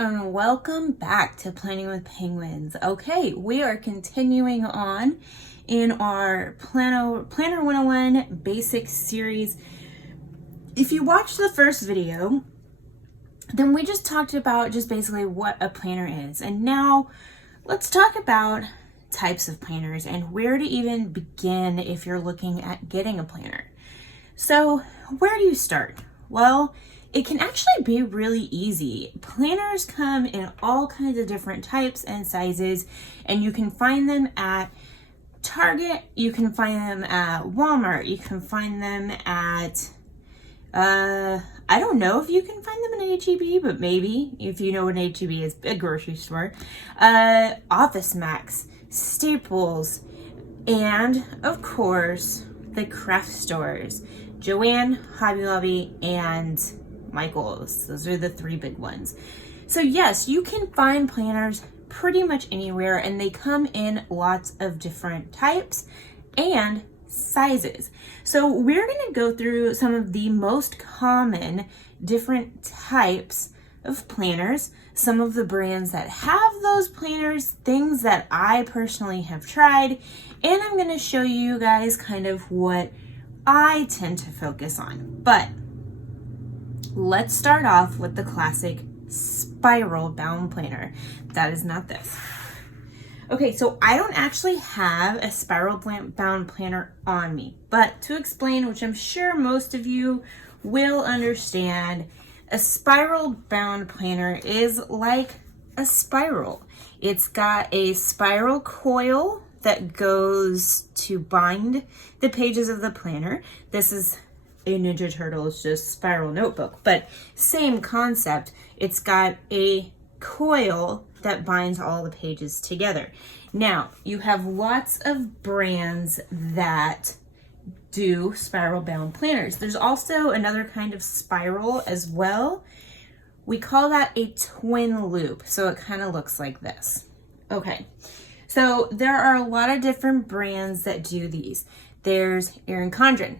and welcome back to Planning with Penguins. Okay, we are continuing on in our Planner 101 Basic series. If you watched the first video, then we just talked about just basically what a planner is. And now let's talk about types of planners and where to even begin if you're looking at getting a planner. So where do you start? Well, it can actually be really easy. Planners come in all kinds of different types and sizes, and you can find them at Target, you can find them at Walmart, you can find them at, I don't know if you can find them in H-E-B, but maybe, if you know what H-E-B is, a grocery store, Office Max, Staples, and of course, the craft stores, Joann, Hobby Lobby, and Michael's. Those are the three big ones. So yes, you can find planners pretty much anywhere, and they come in lots of different types and sizes. So we're going to go through some of the most common different types of planners, some of the brands that have those planners, things that I personally have tried, and I'm going to show you guys kind of what I tend to focus on. But let's start off with the classic Spiralbound planner. That is not this. Okay, so I don't actually have a Spiralbound planner on me, but to explain, which I'm sure most of you will understand, a Spiralbound planner is like a spiral. It's got a spiral coil that goes to bind the pages of the planner. This is a Ninja Turtle, it's just spiral notebook, but same concept. It's got a coil that binds all the pages together. Now, you have lots of brands that do spiral bound planners. There's also another kind of spiral as well. We call that a twin loop, so it kind of looks like this. Okay, so there are a lot of different brands that do these. There's Erin Condren,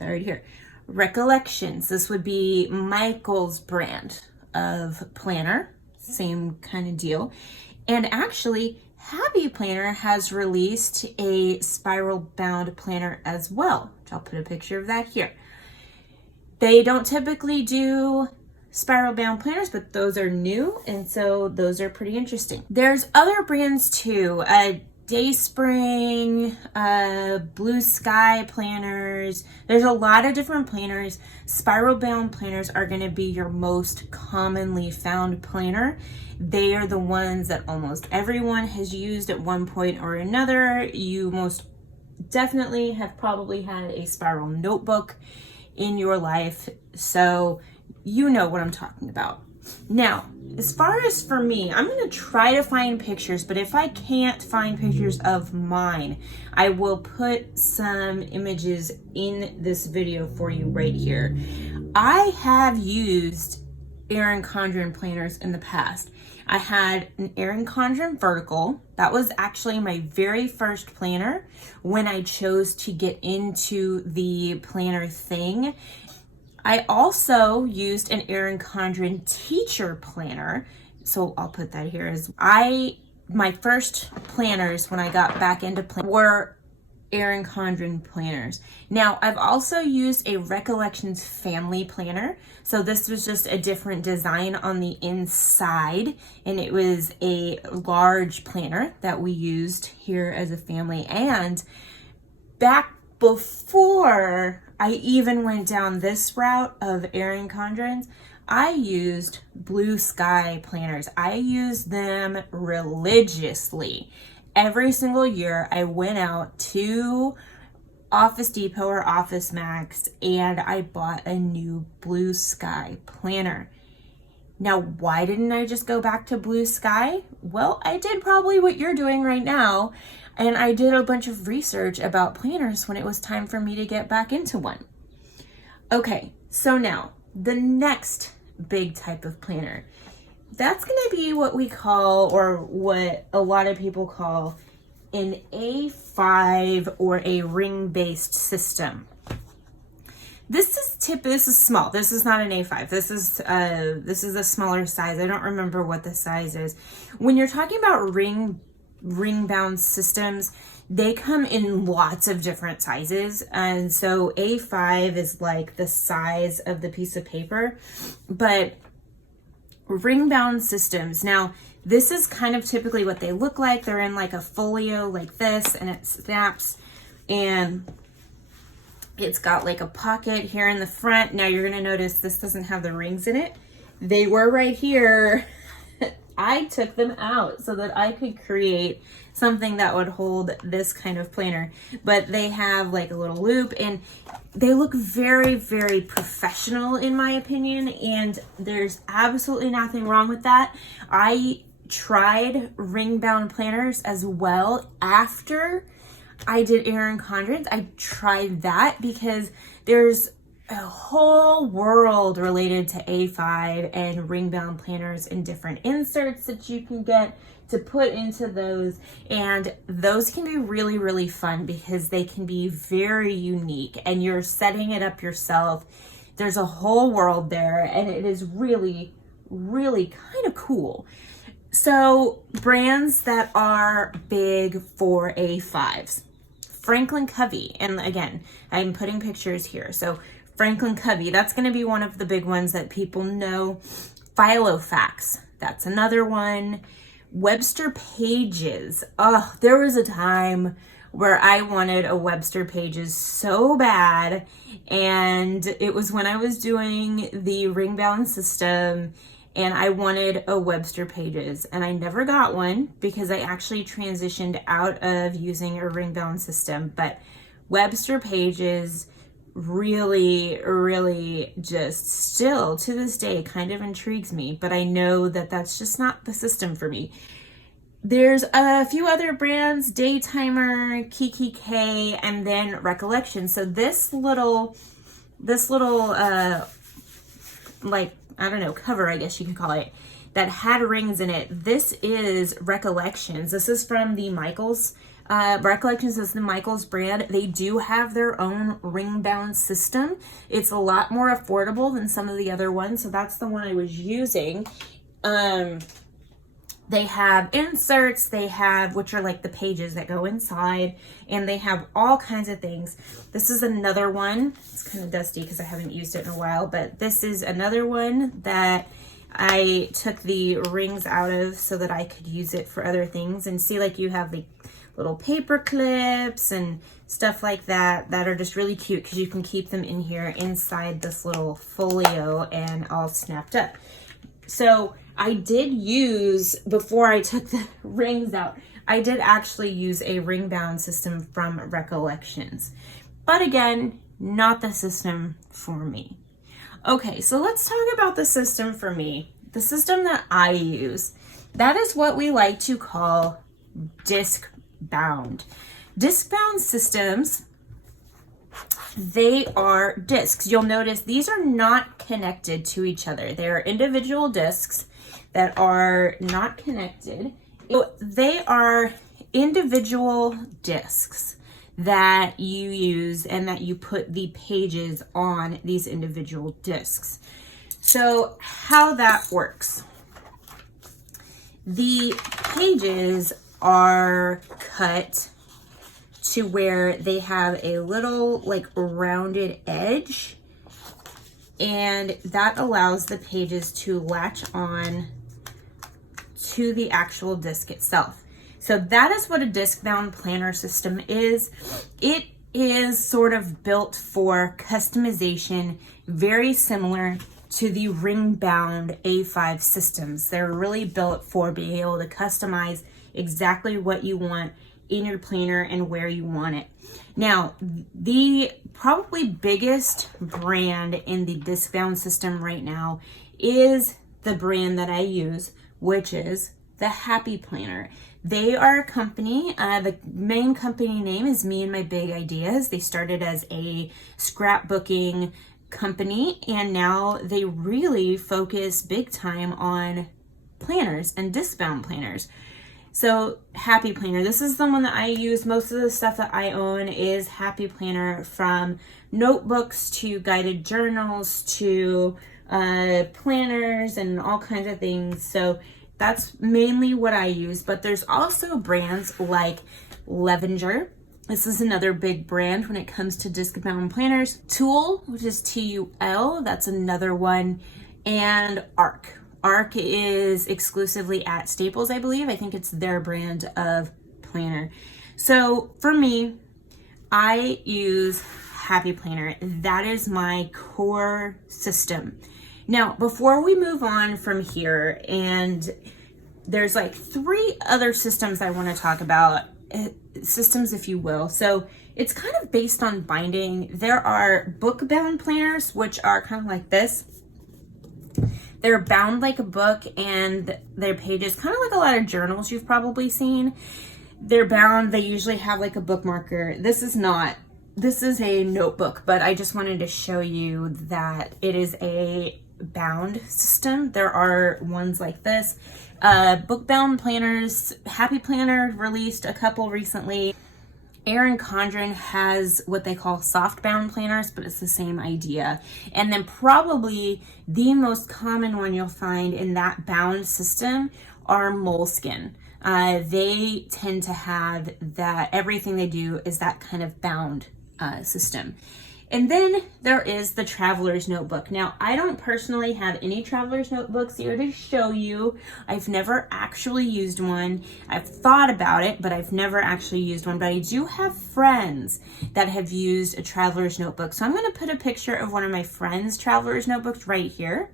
right here. Recollections, this would be Michael's brand of planner, same kind of deal. And actually, Happy Planner has released a spiral bound planner as well, which I'll put a picture of that here. They don't typically do spiral bound planners, but those are new, and so those are pretty interesting. There's other brands too, Dayspring, Blue Sky planners. There's a lot of different planners. Spiral bound planners are going to be your most commonly found planner. They are the ones that almost everyone has used at one point or another. You most definitely have probably had a spiral notebook in your life, so you know what I'm talking about. Now, as far as for me, I'm going to try to find pictures, but if I can't find pictures of mine, I will put some images in this video for you right here. I have used Erin Condren planners in the past. I had an Erin Condren vertical. That was actually my very first planner when I chose to get into the planner thing. I also used an Erin Condren teacher planner. So I'll put that here as my first planners when I got back into planning were Erin Condren planners. Now I've also used a Recollections family planner. So this was just a different design on the inside, and it was a large planner that we used here as a family. And back before I even went down this route of Erin Condren's, I used Blue Sky planners. I used them religiously. Every single year I went out to Office Depot or Office Max and I bought a new Blue Sky planner. Now, why didn't I just go back to Blue Sky? Well, I did probably what you're doing right now, and I did a bunch of research about planners when it was time for me to get back into one. Okay, so now the next big type of planner, that's going to be what we call, or what a lot of people call, an A5 or a ring-based system. This is small. This is not an A5. This is a smaller size. I don't remember what the size is. When you're talking about ring-bound systems, they come in lots of different sizes. And so A5 is like the size of the piece of paper, but ring-bound systems, now this is kind of typically what they look like. They're in like a folio like this, and it snaps, and it's got like a pocket here in the front. Now you're gonna notice this doesn't have the rings in it. They were right here. I took them out so that I could create something that would hold this kind of planner, but they have like a little loop, and they look very, very professional in my opinion, and there's absolutely nothing wrong with that. I tried ring-bound planners as well after I did Erin Condren's. I tried that because there's a whole world related to A5 and ring-bound planners and different inserts that you can get to put into those, and those can be really, really fun because they can be very unique and you're setting it up yourself. There's a whole world there, and it is really, really kind of cool. So brands that are big for A5s, Franklin Covey, and again, I'm putting pictures here. So Franklin Covey, that's going to be one of the big ones that people know. Filofax, that's another one. Webster Pages. Oh, there was a time where I wanted a Webster Pages so bad, and it was when I was doing the ring-bound system, and I wanted a Webster Pages, and I never got one because I actually transitioned out of using a ring-bound system. But Webster Pages really, really just still to this day kind of intrigues me, but I know that that's just not the system for me. There's a few other brands, Daytimer, Kiki K, and then Recollection. So this little like, I don't know, cover, I guess you could call it, that had rings in it. This is Recollections. This is from the Michaels. Recollections is the Michaels brand. They do have their own ring-bound system. It's a lot more affordable than some of the other ones, so that's the one I was using. They have inserts, they have, which are like the pages that go inside, and they have all kinds of things. This is another one. It's kind of dusty because I haven't used it in a while, but this is another one that I took the rings out of so that I could use it for other things. And see, like, you have the little paper clips and stuff like that that are just really cute because you can keep them in here inside this little folio and all snapped up. So I did use, before I took the rings out, I did actually use a ring-bound system from Recollections. But again, not the system for me. Okay, so let's talk about the system for me. The system that I use, that is what we like to call disc-bound. Disc-bound systems, they are discs. You'll notice these are not connected to each other. They are individual discs that are not connected. So they are individual discs that you use and that you put the pages on these individual discs. So how that works, the pages are cut to where they have a little like rounded edge, and that allows the pages to latch on to the actual disc itself. So that is what a disc-bound planner system is. It is sort of built for customization, very similar to the ring-bound A5 systems. They're really built for being able to customize exactly what you want in your planner and where you want it. Now, the probably biggest brand in the disc-bound system right now is the brand that I use, which is the Happy Planner. They are a company. The main company name is Me and My Big Ideas. They started as a scrapbooking company, and now they really focus big time on planners and disc-bound planners. So Happy Planner, this is the one that I use. Most of the stuff that I own is Happy Planner, from notebooks to guided journals to planners and all kinds of things. So that's mainly what I use, but there's also brands like Levenger. This is another big brand when it comes to Discbound Planners. Tool, which is TUL, that's another one. And Arc. Arc is exclusively at Staples, I believe. I think it's their brand of planner. So for me, I use Happy Planner. That is my core system. Now, before we move on from here, and there's like 3 other systems I want to talk about, systems if you will. So it's kind of based on binding. There are book-bound planners, which are kind of like this. They're bound like a book, and their pages, kind of like a lot of journals you've probably seen. They're bound. They usually have like a bookmarker. This is not. This is a notebook, but I just wanted to show you that it is a bound system. There are ones like this. Book-bound planners, Happy Planner released a couple recently. Erin Condren has what they call soft-bound planners, but it's the same idea. And then probably the most common one you'll find in that bound system are Moleskine. They tend to have that, everything they do is that kind of bound system. And then there is the Traveler's Notebook. Now, I don't personally have any Traveler's Notebooks here to show you. I've never actually used one. I've thought about it, but I've never actually used one. But I do have friends that have used a Traveler's Notebook. So I'm going to put a picture of one of my friends' Traveler's Notebooks right here.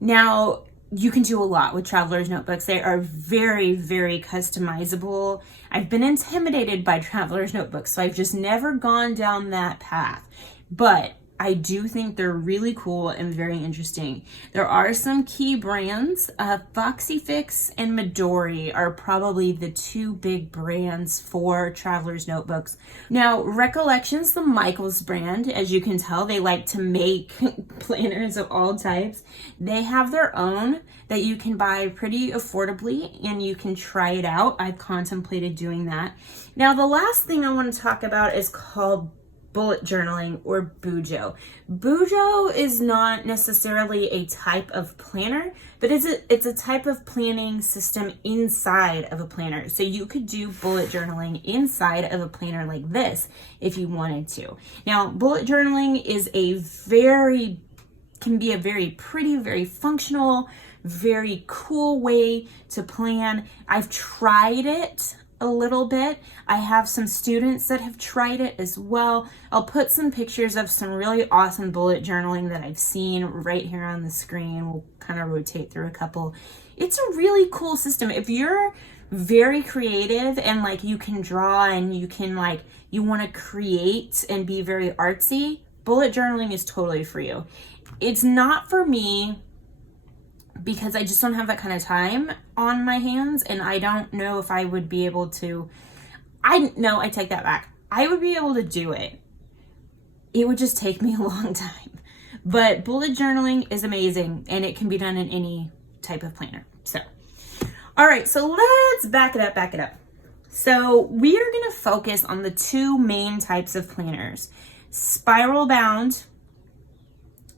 Now, you can do a lot with Traveler's Notebooks. They are very, very customizable. I've been intimidated by Traveler's Notebooks, so I've just never gone down that path. But I do think they're really cool and very interesting. There are some key brands. Foxy Fix and Midori are probably the 2 big brands for Traveler's Notebooks. Now, Recollections, the Michaels brand, as you can tell, they like to make planners of all types. They have their own that you can buy pretty affordably, and you can try it out. I've contemplated doing that. Now, the last thing I want to talk about is called bullet journaling, or Bujo. Bujo is not necessarily a type of planner, but it's a type of planning system inside of a planner. So you could do bullet journaling inside of a planner like this if you wanted to. Now, bullet journaling is can be a very pretty, very functional, very cool way to plan. I've tried it a little bit. I have some students that have tried it as well. I'll put some pictures of some really awesome bullet journaling that I've seen right here on the screen. We'll kind of rotate through a couple. It's a really cool system. If you're very creative and like you can draw and you can you want to create and be very artsy, bullet journaling is totally for you. It's not for me because I just don't have that kind of time on my hands, and I don't know if I would be able to. I take that back. I would be able to do it. It would just take me a long time. But bullet journaling is amazing, and it can be done in any type of planner. So, all right, so let's back it up. So we are going to focus on the 2 main types of planners, Spiralbound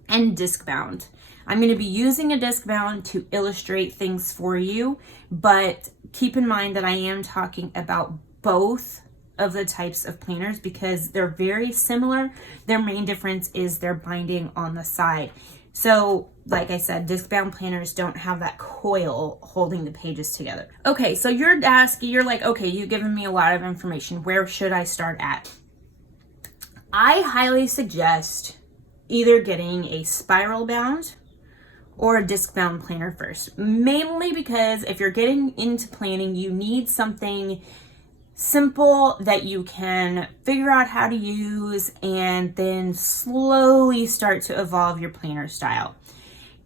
and Discbound. I'm going to be using a Discbound to illustrate things for you, but keep in mind that I am talking about both of the types of planners because they're very similar. Their main difference is their binding on the side. So, like I said, Discbound planners don't have that coil holding the pages together. Okay, so you're like, okay, you've given me a lot of information. Where should I start at? I highly suggest either getting a Spiralbound or a Discbound planner first, mainly because if you're getting into planning, you need something simple that you can figure out how to use and then slowly start to evolve your planner style.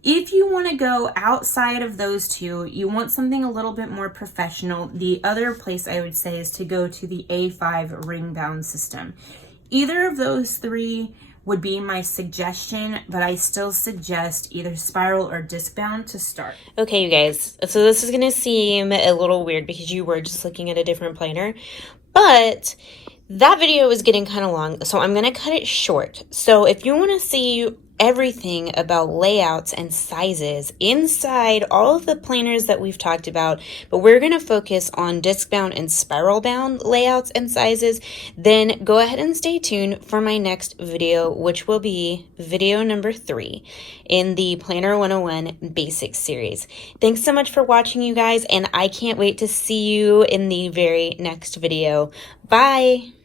If you want to go outside of those 2, you want something a little bit more professional, the other place I would say is to go to the A5 Ringbound system. Either of those 3 would be my suggestion, but I still suggest either spiral or discbound to start. Okay, you guys, so this is going to seem a little weird because you were just looking at a different planner, but that video is getting kind of long, so I'm going to cut it short. So if you want to see everything about layouts and sizes inside all of the planners that we've talked about, but we're going to focus on discbound and spiralbound layouts and sizes, then go ahead and stay tuned for my next video, which will be video number 3 in the Planner 101 Basics series. Thanks so much for watching, you guys, and I can't wait to see you in the very next video. Bye!